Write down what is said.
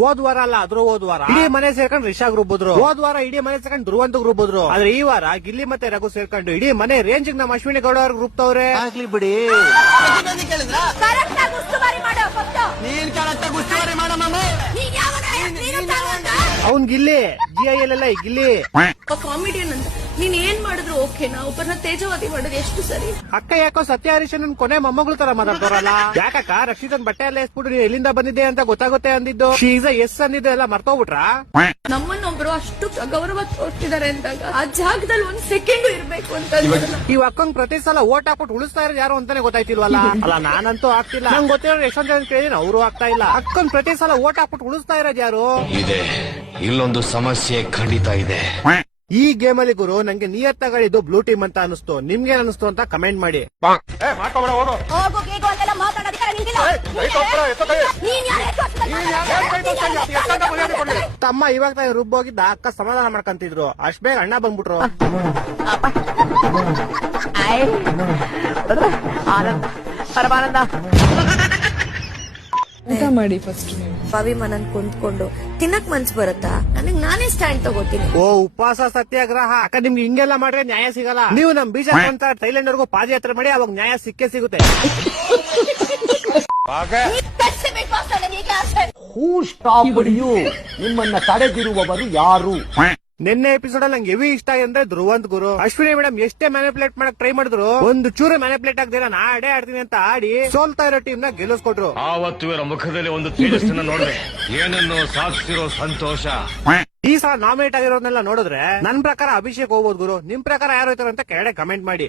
ಹೋದ್ವಾರ ಅಲ್ಲ ಅದ್ರ ಹೋದ್ವಾರ ಇಡೀ ಮನೆ ಸೇರ್ಕೊಂಡು ರಿಷಾ ಗ್ರೂಪ್ ಹೋದ್ರು. ಹೋದ್ವಾರ ಇಡೀ ಮನೆ ಸೇರ್ಕೊಂಡು ಧ್ರುವಂತ ಗ್ರೂಪ್ ಹೋದ್ರು. ಆದ್ರೆ ಈ ವಾರ ಗಿಲ್ಲಿ ಮತ್ತೆ ರಘು ಸೇರ್ಕೊಂಡು ಇಡೀ ಮನೆ ರೇಂಜ್ ನಮ್ಮ ಅಶ್ವಿನಿ ಗೌಡ ಅವ್ರ ಗ್ರೂಪ್ ತವ್ರೆ. ಆಗ್ಲಿ ಬಿಡಿ. ಅವ್ನ್ ಗಿಲ್ಲಿ GIL ಎಲ್ಲ ಗಿಲ್ಲಿ ಕಾಮಿಡಿಯನ್ ಅಂತ ನೀನ್ ಏನ್ ಮಾಡಿದ್ರು ಓಕೆನಾ, ಒಬ್ಬರನ್ನ ತೇಜವಾದಿ ಮಾಡೋದು ಎಷ್ಟು ಸರಿ. ಅಕ್ಕ ಯಾಕೋ ಸತ್ಯ ಹರೀಶನ್ ಕೊನೆ ಮೊಮ್ಮಗಳು ತರ ಮಾತಾಡ್ತಾರಲ್ಲ. ಯಾಕಕ್ಕ ರಕ್ಷಿತನ್ ಬಟ್ಟೆ ಎಲ್ಲ ಎಸ್ಬಿಟ್ಟು ನೀನ್ ಎಲ್ಲಿಂದ ಬಂದಿದ್ದೆ ಅಂತ ಗೊತ್ತಾಗುತ್ತೆ ಅಂದಿದ್ದು. ಶೀಸ್ ಎಸ್ ಅಂದಿದ್ದು ಎಲ್ಲ ಮರ್ತೋಗ್ಬಿಟ್ರ. ನಮ್ಮನ್ನೊಬ್ರು ಅಷ್ಟು ಗೌರವ ತೋರ್ತಿದ್ದಾರೆ ಅಂದಾಗ ಆ ಜಾಗದಲ್ಲಿ ಒಂದ್ ಸೆಕೆಂಡ್ ಇರ್ಬೇಕು ಅಂತ. ಈ ಅಕ್ಕಂಗ್ ಪ್ರತಿ ಸಲ ಓಟ್ ಹಾಕ್ಬಿಟ್ಟು ಉಳಿಸ್ತಾ ಇರೋದು ಯಾರು ಅಂತಾನೆ ಗೊತ್ತಾಯ್ತಿಲ್ವಲ್ಲ. ಅಲ್ಲ ನಾನಂತೂ ಆಗ್ತಿಲ್ಲ. ನಂಗೆ ಗೊತ್ತಿರೋ ಎಷ್ಟೊಂದ್ ಜನ ಕೇಳಿದ್ರೆ ಅವರು ಆಗ್ತಾ ಇಲ್ಲ. ಅಕ್ಕನ್ ಪ್ರತಿ ಸಲ ಓಟ್ ಹಾಕ್ಬಿಟ್ಟು ಉಳಿಸ್ತಾ ಇರೋದು ಯಾರು ಇದೆ. ಇಲ್ಲೊಂದು ಸಮಸ್ಯೆ ಖಂಡಿತ ಇದೆ. ಈ ಗೇಮ್ ಅಲ್ಲಿ ಗುರು ನಂಗೆ ನಿಯತ್ತಾಗಳಿದ್ದು ಬ್ಲೂ ಟೀಮ್ ಅಂತ ಅನಿಸ್ತು. ನಿಮ್ಗೆ ಅನಿಸ್ತು ಅಂತ ಕಮೆಂಟ್ ಮಾಡಿ. ತಮ್ಮ ಇವಾಗ ತಾಯಿ ರುಬ್ಬೋಗಿದ್ದ ಅಕ್ಕ ಸಮಾಧಾನ ಮಾಡ್ಕಂತಿದ್ರು. ಅಷ್ಟ್ ಬೇಗ ಅಣ್ಣ ಬಂದ್ಬಿಟ್ರು. ಪರಮಾನಂದ ಊಟ ಮಾಡಿ ಫಸ್ಟ್. ಅಭಿಮಾನನ್ ಕುಂತ್ಕೊಂಡು ತಿನ್ನಕ್ ಮನ್ಸ್ ಬರುತ್ತಾ? ನನಗ್ ನಾನೇ ಸ್ಟ್ಯಾಂಡ್ ತಗೋತೀನಿ. ಓ ಉಪವಾಸ ಸತ್ಯಾಗ್ರಹ ಅಕ್ಕ ನಿಮ್ಗೆ ಹಿಂಗೆಲ್ಲ ಮಾಡ್ರೆ ನ್ಯಾಯ ಸಿಗಲ್ಲ. ನೀವು ನಮ್ ಬೀಜ ಅಂತ ಥೈಲ್ಯಾಂಡ್ ವರ್ಗೂ ಪಾದಯಾತ್ರೆ ಮಾಡಿ ಅವಾಗ ನ್ಯಾಯ ಸಿಕ್ಕೇ ಸಿಗುತ್ತೆ. ನಿಮ್ಮನ್ನ ತಡೆದಿರುವವರು ಯಾರು? ನಿನ್ನೆ ಎಪಿಸೋಡ್ ಅಲ್ಲಿ ನಂಗೆ ಹೆವಿ ಇಷ್ಟ ಅಂದ್ರೆ ಧ್ರುವಂತ್ ಗುರು. ಅಶ್ವಿನಿ ಮೇಡಮ್ ಎಷ್ಟೇ ಮ್ಯಾನಿಪುಲೇಟ್ ಮಾಡಕ್ ಟ್ರೈ ಮಾಡಿದ್ರು ಒಂದು ಚೂರು ಮ್ಯಾನಿಪುಲೇಟ್ ಆಗದಿರ ನಾ ಆಡೇ ಆಡ್ತೀನಿ ಅಂತ ಆಡಿ ಸೋಲ್ತಾ ಇರೋ ಟೀಮ್ ನ ಗೆಲ್ಲಿಸ್ಕೊಟ್ರು. ಆವತ್ತು ಇವರ ಮುಖದಲ್ಲಿ ಒಂದು ತೇಜಸ್ಸನ್ನ ನೋಡಿದೆ. ಏನನ್ನು ಸಾಧಿಸಿರೋ ಸಂತೋಷ. ಈ ಸಲ ನಾಮಿನೇಟ್ ಆಗಿರೋದನ್ನೆಲ್ಲ ನೋಡಿದ್ರೆ ನನ್ ಪ್ರಕಾರ ಅಭಿಷೇಕ್ ಹೋಗ್ಬೋದು ಗುರು. ನಿಮ್ ಪ್ರಕಾರ ಯಾರು ಹೋಯ್ತಾರ ಅಂತ ಕೆಳಗಡೆ ಕಮೆಂಟ್ ಮಾಡಿ.